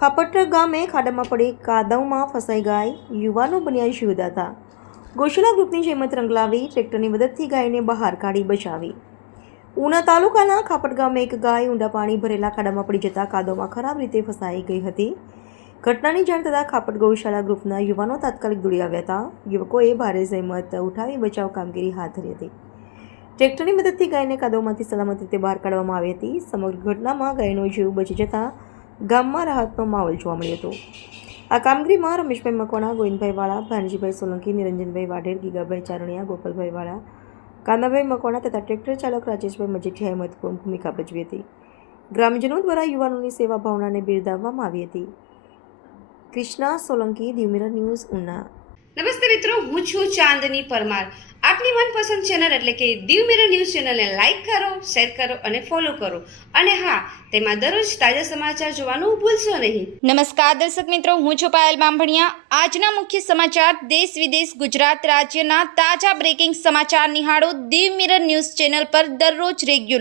ખાપટ ગામે ખાડામાં પડી કાદવમાં ફસાઈ ગાય, યુવાનો બન્યા જીવદાતા। ગૌશાળા ગ્રુપની જહેમત રંગ લાવી, ટ્રેક્ટરની મદદથી ગાયને બહાર કાઢી બચાવી। ઉના તાલુકાના ખાપટ ગામે એક ગાય ઊંડા પાણી ભરેલા ખાડામાં પડી જતા કાદવમાં ખરાબ રીતે ફસાઈ ગઈ હતી। ઘટનાની જાણ થતાં ખાપટ ગૌશાળા ગ્રુપના યુવાનો તાત્કાલિક દોડી આવ્યા હતા। યુવકોએ ભારે જહેમત ઉઠાવી બચાવ કામગીરી હાથ ધરી હતી। ટ્રેક્ટરની મદદથી ગાયને કાદવમાંથી સલામત રીતે બહાર કાઢવામાં આવી હતી। સમગ્ર ઘટનામાં ગાયનો જીવ બચી જતાં ગામમાં રાહતનો માહોલ જોવા મળ્યો હતો। આ કામગીરીમાં રમેશભાઈ મકવાણા, ગોવિંદભાઈ વાળા, ભાનજીભાઈ સોલંકી, નિરંજનભાઈ વાઢેર, ગીગાભાઈ ચારણિયા, ગોપાલભાઈ વાળા, કાનાભાઈ મકવાણા તથા ટ્રેક્ટર ચાલક રાજેશભાઈ મજીઠિયાએ મહત્વપૂર્ણ ભૂમિકા ભજવી હતી। ગ્રામજનો દ્વારા યુવાનોની સેવા ભાવનાને બિરદાવવામાં આવી હતી। Krishna Solanki, Diu mirror news, Una. નમસ્તે મિત્રો, હું છું ચાંદની પરમાર। આપની મનપસંદ ચેનલ એટલે કે દીવ મિરર ન્યૂઝ ચેનલને લાઈક કરો, શેર કરો અને ફોલો કરો, અને હા, તેમાં દરરોજ તાજા સમાચાર જોવાનું ભૂલશો નહીં। નમસ્કાર દર્શક મિત્રો, હું છું પાયલ બામભણિયા। આજના મુખ્ય સમાચાર, દેશ વિદેશ, ગુજરાત રાજ્યના તાજા બ્રેકિંગ સમાચાર નિહાળો દીવ મિરર ન્યૂઝ ચેનલ પર દરરોજ રેગ્યુલર।